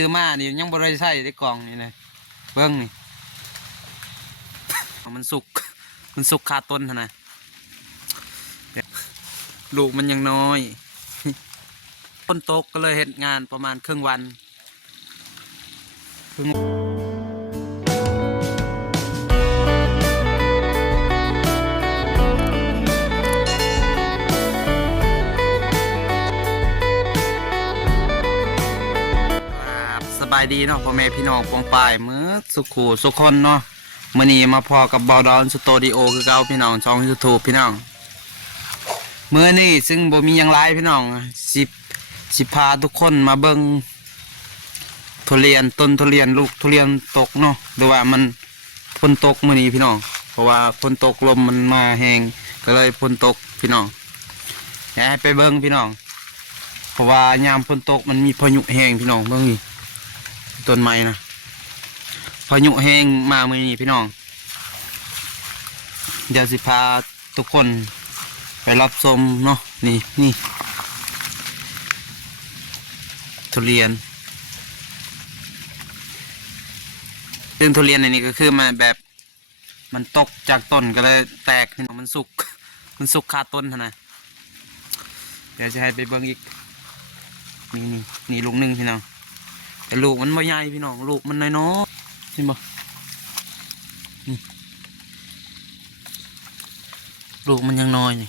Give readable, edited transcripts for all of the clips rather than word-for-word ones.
ซื้อมานี่ยังบริใส่ได้กล่องนี่เลยเบิ้งนี่มันสุกมันสุกคาต้นนะลูกมันยังน้อยต้นตกก็เลยเห็นงานประมาณครึ่งวันสบายดีเนาะพ่อแม่พี่น้องปองปายมือสุขูสุขคนเนาะมื่อนี้มาพอกับบอดอนสตูดิโอคือเก่าพี่น้องช่องยูทูบพี่น้องเมื่อนี้ซึ่งบ่มียังไรพี่น้องสิพาทุกคนมาเบิ่งทุเรียนต้นทุเรียนลูกทุเรียนตกเนาะหรือว่ามันฝนตกมื่อนี้พี่น้องเพราะว่าฝนตกลมมันมาแห้งก็เลยฝนตกพี่น้องอยากให้ไปเบิ่งพี่น้องเพราะว่ายามฝนตกมันมีพายุแห้งพี่น้องเบิ่งนี่ต้นไม้นะพายุแห้งมาเมื่อนี้พี่น้องเดี๋ยวสิพาทุกคนไปรับชมเนาะนี่ทุเรียนซึ่งทุเรียนในนี้ก็คือมันแบบมันตกจากต้นก็เลยแตกมันสุกคาต้นนะเดี๋ยวจะให้ไปเบิ่งอีกนี่ลูกหนึ่งพี่น้องแต่ลูกมันไม่ใหญ่พี่น้องลูกมันน้อยๆเห็นบ่ลูกมันยังน้อยนี่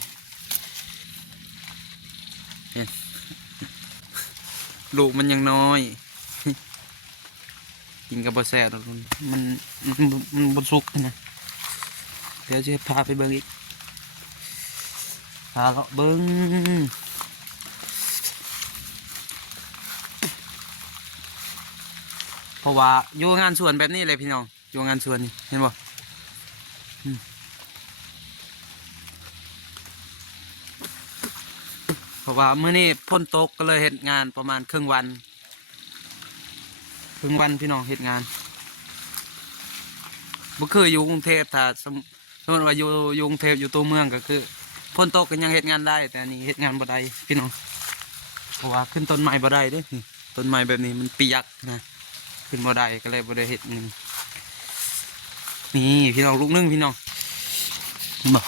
ลูกมันยังน้อยกินกับบะแซ่บมันบดสุกนะเดี๋ยวจะพาไปเบิ้งอีกพาเราเบิ้งเพราะว่าอยู่งานสวนแบบนี้เลยพี่น้องอยู่งานสวนนี่เห็นบ่เพราะว่าเมื่อนี้ฝนตกก็เลยเฮ็ดงานประมาณครึ่งวันพี่น้องเฮ็ดงานบ่คืออยู่กรุงเทพถ้าสมมติว่าอยู่กรุงเทพอยู่ตัวเมืองก็คือฝนตกก็ยังเฮ็ดงานได้แต่อันนี้เฮ็ดงานบ่ได้พี่น้องเพราะว่าขึ้นต้นไม้บ่ได้เด้นี่ต้นไม้แบบนี้มันเปียกนะขึ้นบ่ได้ก็เลยบ่ได้เฮ็ดนี่พี่น้องลูกนึงพี่น้องบ่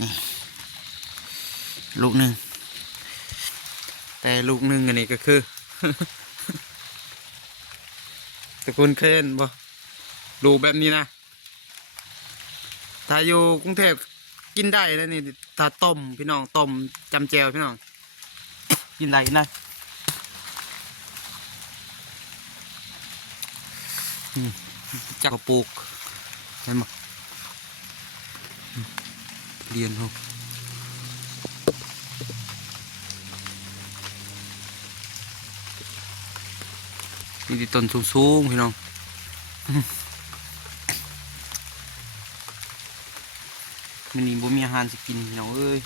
นี่ลูกนึงแต่ลูกนึงอันนี้ก็คือตะกุนเคยนบ่ลูกแบบนี้นะถ้าอยู่กรุงเทพกินได้แล้วนี่ถ้าต้มพี่น้องต้มจำแจวพี่น้องกินได้นะจักรปลูกเห็นไหมเรียนเขานี่ต้นสูงพี่น้องมันนี่บ่มีอาหารจะกินพี่น้องเอ้ย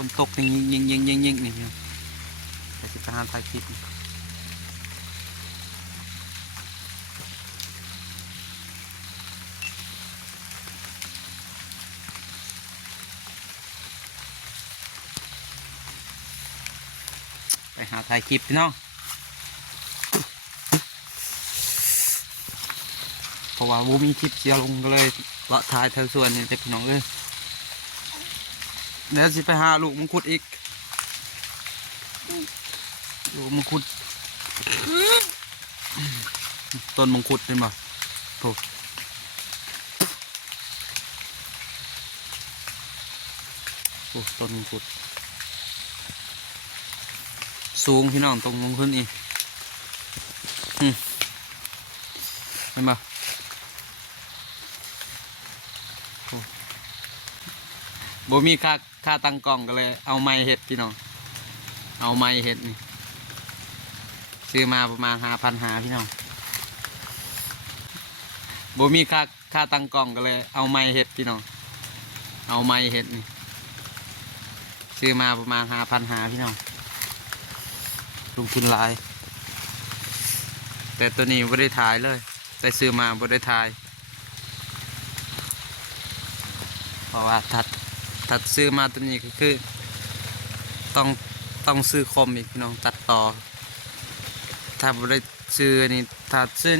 ฝนตกนี่ยิงนี่พี่น้องแต่สิอาหารถ่ายคลิปไปหาถ่ายคลิปพี่น้องเพราะว่าบูมีคลิปเสียลงก็เลยเลาะถ่ายเท่าส่วนนี่จะพี่น้องเลยเดี๋ยวสิไปหาลูกมังคุดอีกลูกมังคุดต้นมังคุดเห็นป่ะโอ้ต้นมังคุดสูงพี่น้องตรงลงขึ้นอีกเห็นป่ะบ่มีค่าตั้งกล้องก็เลยเอาไม้เห็ดพี่น้องเอาไม้เห็ดนี่ซื้อมาประมาณ5,500พี่น้องบ่มีค่าตั้งกล้องก็เลยเอาไม้เห็ดพี่น้องเอาไม้เห็ดนี่ซื้อมาประมาณ5,500พี่น้องลงทุนหลายแต่ตัวนี้ไม่ได้ถ่ายเลยแต่ซื้อมาไม่ได้ถ่าย ราะว่าถ้าซื้อมาตัวนี้ก็คือต้องต้องซื้อคอมอีกพี่น้องตัดต่อถ้าบ่ได้ซื้อนี่ถ้าซื้อ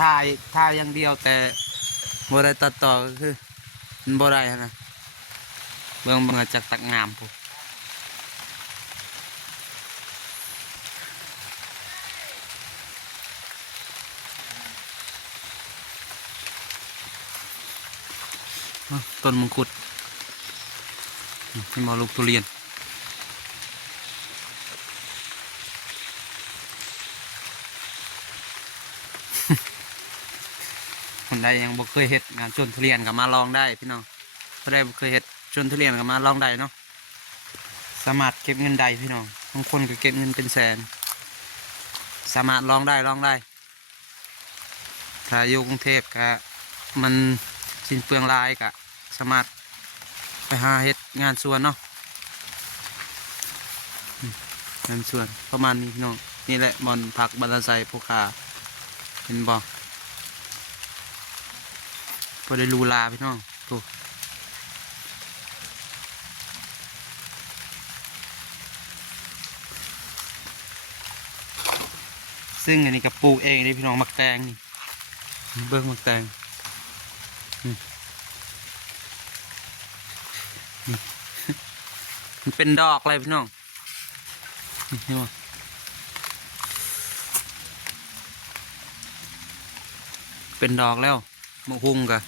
ถ่ายอย่างเดียวแต่บ่ได้ตัดต่อก็คือมันบ่ได้นะเบิ่งจากตักงามพุ่นต้นมังคุดที่มาลูกทุเรียนคนใดยังบ่เคยเฮ็ดงานชวนทุเรียนก็มาลองได้พี่น้องคนใดบ่เคยเฮ็ดชวนทุเรียนก็มาลองได้เนาะสามารถเก็บเงินได้พี่น้องบางคนก็เก็บเงินเป็นแสนสามารถลองได้ถ้าอยู่กรุงเทพก็มันสิ้นเปลืองหลายก็สามารถไปหาเฮ็ดงานสวนเนาะงานสวนประมาณนี้พี่น้องนี่แหละบอนผักบรรลัยไซผู้ขาเห็นบอกพอได้รูลาพี่น้องถูกซึ่งอันนี้กับปลูกเองนี่พี่น้องมักแตงนี่เบิ้งมักแตงมันเป็นดอกอะไรพี่น้องนี่ว่าเป็นดอกแล้วมะฮุ่งกะ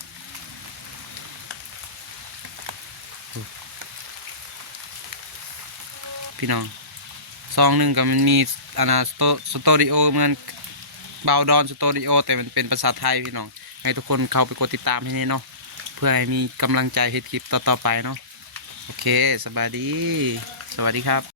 พี่น้องซองหนึ่งกับมันมีอนาสตูดิโอเหมือนบาวดอนสตูดิโอแต่มันเป็นภาษาไทยพี่น้องให้ทุกคนเข้าไปกดติดตามให้นี่เนาะเพื่อให้มีกำลังใจให้คลิปต่อๆไปเนาะโอเคสบายดีสวัสดีครับ